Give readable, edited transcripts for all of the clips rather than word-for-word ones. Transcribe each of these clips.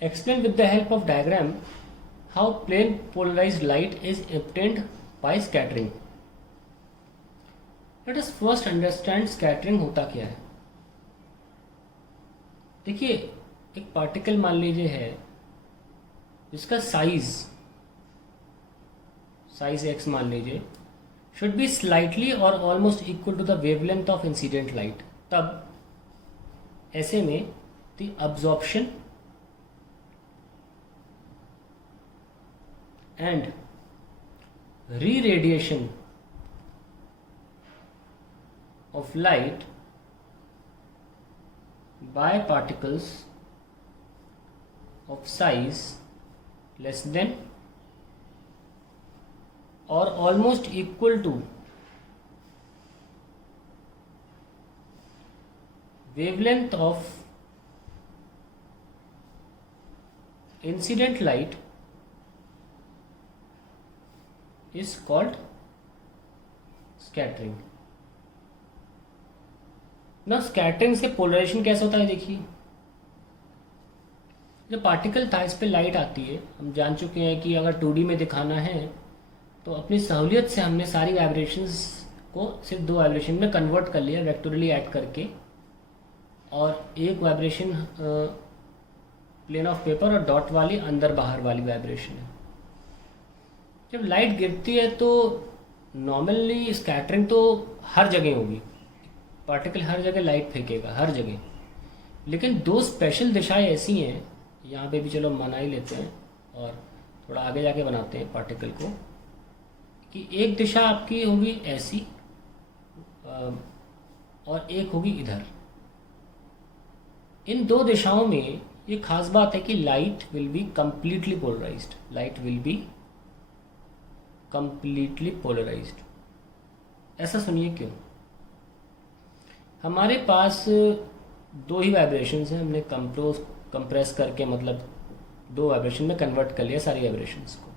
Explain with the help of diagram how plane polarized light is obtained by scattering. Let us first understand scattering होता क्या है। देखिए, एक particle मान लीजिए है जिसका साइज x मान लीजिए शुड बी स्लाइटली और almost equal to the wavelength of incident light. तब ऐसे में the absorption and re-radiation of light by particles of size less than or almost equal to wavelength of incident light is called scattering. ना scattering से polarisation कैसा होता है। देखिए, जब पार्टिकल था इस पे लाइट आती है, हम जान चुके हैं कि अगर 2D में दिखाना है तो अपनी सहूलियत से हमने सारी वाइब्रेशंस को सिर्फ 2 वाइब्रेशन में कन्वर्ट कर लिया वेक्टोरली ऐड करके, और एक वाइब्रेशन प्लेन ऑफ पेपर और डॉट वाली अंदर बाहर वाली वाइब्रेशन है। जब लाइट गिरती है तो नॉर्मली स्कैटरिंग तो हर जगह होगी, पार्टिकल हर जगह लाइट फेंकेगा हर जगह, लेकिन 2 स्पेशल दिशाएं ऐसी हैं, यहाँ पे भी चलो मना ही लेते हैं और थोड़ा आगे जाके बनाते हैं पार्टिकल को, कि एक दिशा आपकी होगी ऐसी और एक होगी इधर। इन 2 दिशाओं में ये खास बात है कि light will be completely polarised, light will be completely polarised. ऐसा सुनिए क्यों। हमारे पास 2 ही वाइब्रेशंस हैं, हमने कंप्रेस करके मतलब 2 वाइब्रेशन में कन्वर्ट कर लिया सारी वाइब्रेशंस को,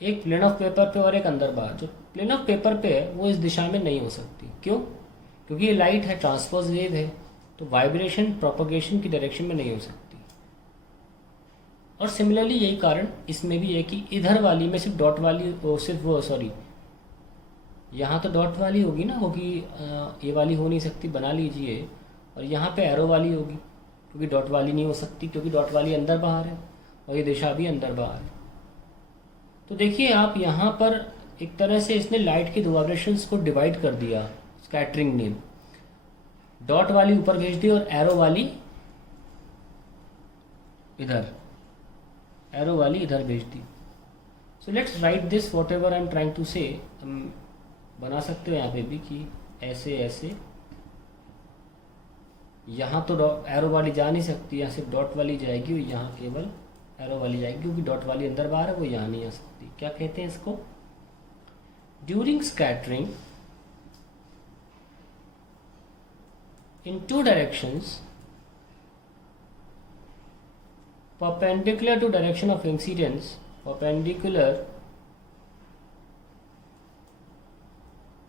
एक प्लेन ऑफ पेपर पे और एक अंदर बाहर। जो प्लेन ऑफ पेपर पे है वो इस दिशा में नहीं हो सकती। क्यों? क्योंकि ये लाइट है, ट्रांसवर्स वेव है, तो वाइब्रेशन प्रोपगेशन की डायरेक्शन में नहीं हो सकती। और सिमिलरली यही कारण इसमें भी है कि इधर वाली में सिर्फ डॉट वाली यहाँ तो डॉट वाली होगी ना, होगी ये वाली हो नहीं सकती, बना लीजिए, और यहाँ पे एरो वाली होगी क्योंकि डॉट वाली नहीं हो सकती, क्योंकि डॉट वाली अंदर बाहर है और ये दिशा भी अंदर बाहर है। तो देखिए आप यहाँ पर एक तरह से इसने लाइट के 2 वाइब्रेशंस को डिवाइड कर दिया स्कैटरिंग ने। डॉट वाली ऊपर भेज दी और एरो वाली इधर भेज दी। So let's write this whatever I am trying to say. हम बना सकते हो यहाँ पे भी कि ऐसे ऐसे, यहाँ तो एरो वाली जा नहीं सकती, यहाँ सिर्फ डॉट वाली जाएगी, यहाँ केवल एरो वाली जाएगी, क्योंकि डॉट वाली अंदर बाहर है, वो यहाँ नहीं आ सकती। क्या कहते हैं इसको? During scattering in 2 directions perpendicular to direction of incidence, perpendicular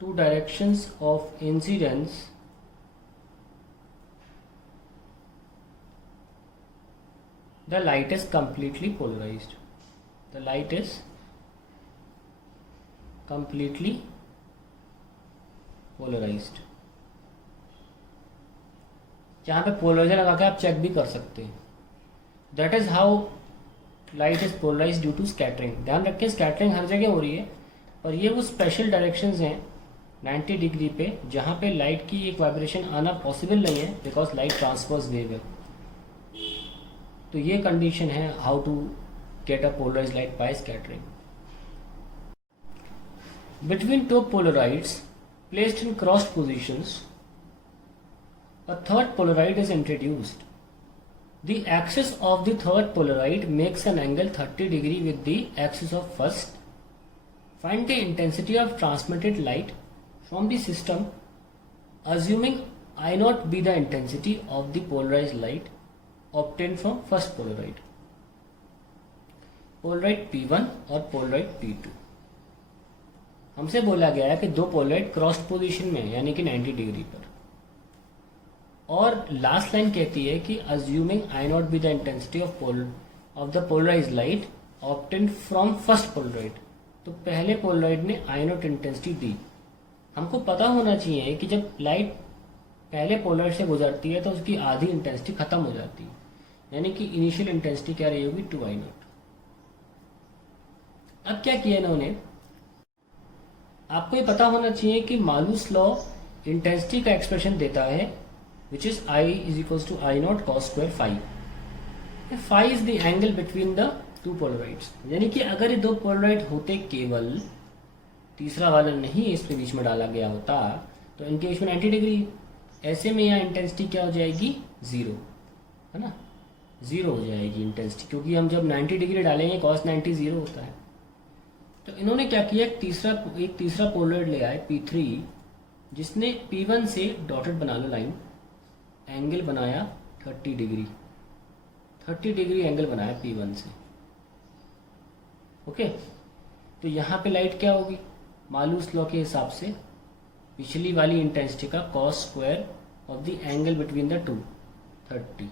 to directions of incidence, the light is completely polarized. The light is completely polarized. यहाँ पे पोलराइजर लगा के आप चेक भी कर सकते हैं। That is how light is polarise due to scattering. ध्यान रखें, स्कैटरिंग हर जगह हो रही है, और ये वो स्पेशल डायरेक्शंस हैं 90 डिग्री पे जहाँ पे लाइट की एक वाइब्रेशन आना पॉसिबल नहीं है, बिकॉज लाइट ट्रांसवर्स वेव है। तो ये कंडीशन है how to get a polarize light by scattering. Between 2 polaroids placed in crossed positions, a third polaroid is introduced. The axis of the third polaroid makes an angle 30 degree with the axis of first. Find the intensity of transmitted light from the system, assuming I naught be the intensity of the polarized light obtained from first polaroid. Polaroid P1 और Polaroid P2। हमसे बोला गया है कि 2 Polaroid crossed position में, यानी कि 90 degree पर। और लास्ट लाइन कहती है कि assuming I not be the intensity of the polarise light obtained from first polaroid. तो पहले पोलराइड ने आई नॉट इंटेंसिटी दी। हमको पता होना चाहिए कि जब लाइट पहले पोलराइड से गुजरती है तो उसकी आधी इंटेंसिटी खत्म हो जाती है, यानी कि इनिशियल इंटेंसिटी क्या रही होगी 2 आई नॉट। अब क्या किया इन्होंने, आपको ये पता होना चाहिए कि मालूस लॉ इंटेंसिटी का एक्सप्रेशन देता है which is I is equals to I naught cos square phi. Phi is the angle between the two polaroids, यानी कि अगर ये दो पोलराइड होते केवल, तीसरा वाला नहीं इसके बीच में डाला गया होता, तो इनके बीच में 90 डिग्री, ऐसे में यहाँ इंटेंसिटी क्या हो जाएगी 0, है ना, 0 हो जाएगी इंटेंसिटी, क्योंकि हम जब 90 डिग्री डालेंगे cos 90 0 होता है। तो इन्होंने क्या किया, एक तीसरा पोलराइड ले आए P3, जिसने P1 से डॉटेड बना लो लाइन, एंगल बनाया 30 डिग्री, 30 डिग्री एंगल बनाया P1 से। ओके, तो यहाँ पे लाइट क्या होगी, मालूस लॉ के हिसाब से पिछली वाली इंटेंसिटी का cos square of the angle between the to 30,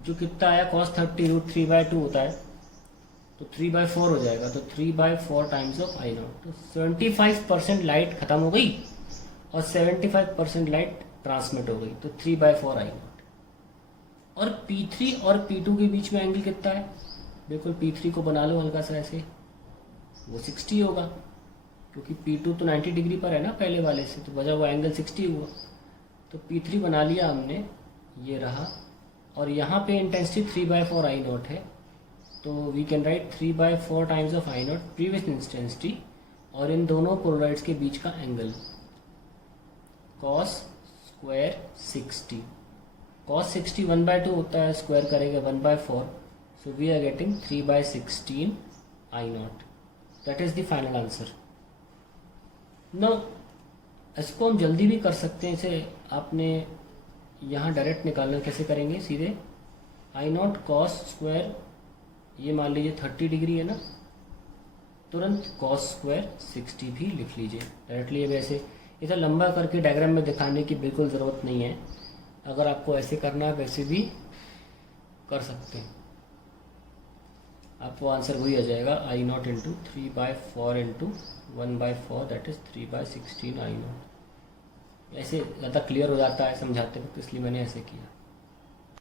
जो कितना आया cos 30 रूट 3/2 होता है, तो 3/4 हो जाएगा, तो 3/4 टाइम्स ऑफ आई नॉट। तो 75% लाइट खत्म हो गई और 75% लाइट ट्रांसमिट हो गई, तो 3/4 आई नॉट। और P3 और P2 के बीच में एंगल कितना है, बिल्कुल P3 को बना लो हल्का सा ऐसे, वो 60 होगा, क्योंकि P2 तो 90 डिग्री पर है ना पहले वाले से, तो वजह वो एंगल 60 हुआ। तो P3 बना लिया हमने, ये रहा, और यहाँ पे इंटेंसिटी 3/4 आई नॉट है, तो we can write 3/4 times of I not previous intensity, और इन दोनों पोलराइड्स के बीच का एंगल cos स्क्वायर 60, cos 60 1/2 होता है, स्क्वायर करेंगे 1/4, so we are getting 3/16 I naught. That is the final answer. Now इसको हम जल्दी भी कर सकते हैं, इसे आपने यहाँ डायरेक्ट निकालना, कैसे करेंगे, सीधे I naught cos स्क्वायर, ये मान लीजिए 30 डिग्री है ना, तुरंत cos स्क्वायर 60 भी लिख लीजिए डायरेक्टली। वैसे इसे लंबा करके डायग्राम में दिखाने की बिल्कुल ज़रूरत नहीं है, अगर आपको ऐसे करना है वैसे भी कर सकते हैं, आपको आंसर वही आ जाएगा I naught into 3/4 into 1/4, that is 3/16 I naught. ऐसे ज़्यादा क्लियर हो जाता है समझाते वक्त, इसलिए मैंने ऐसे किया।